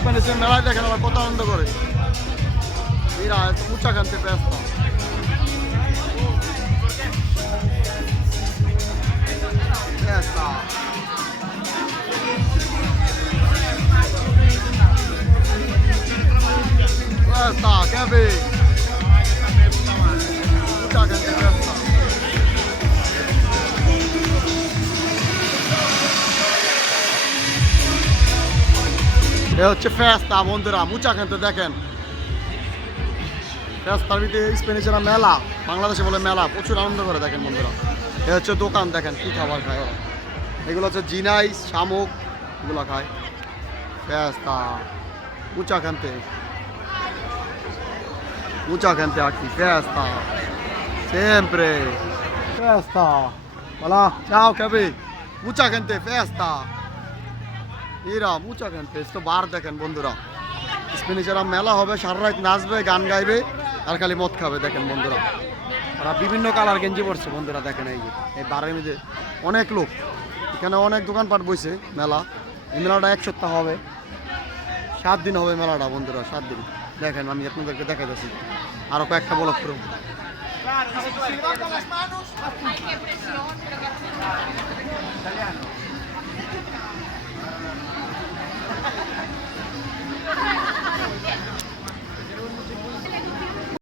স্প্যানিশের মেলায় দেখেন আবার কত আনন্দ করে এরা উঁচা কানতে ব্যস্ত Questa, che vedi? Mucha gente questa. এ হচ্ছে ফেস্তা বন্ধুরা মুচা খেতে দেখেন ফেস্তার ভিতরে স্পেনিশেরা মেলা বাংলাদেশে বলে মেলা প্রচুর আনন্দ করে দেখেন বন্ধুরা এ হচ্ছে দোকান দেখেন কি খাবার খায় ওরা এগুলো হচ্ছে জিনাইস শামুক এগুলো খায় ফেস্তা মুচা খেতে mucha gente aquí, festa, siempre, festa, hola, ciao, Kabi, mucha gente, festa, mira, mucha gente, esto bar দেখেন বন্ধুরা, স্পেনিশরা মেলা হবে, সারা রাত নাচবে, গান গাইবে, আর খালি মদ খাবে দেখেন বন্ধুরা, ওরা বিভিন্ন কালার গেঞ্জি পরছে বন্ধুরা দেখেন এই বারের মধ্যে অনেক লোক, এখানে অনেক দোকানপাট বসে মেলা, এই মেলাটা এক সপ্তাহ হবে, 7 দিন হবে মেলাটা বন্ধুরা 7 দিন। দেখেন আমি আপনাদেরকে দেখা যাচ্ছি আরো কয়েকটা ব্লক করব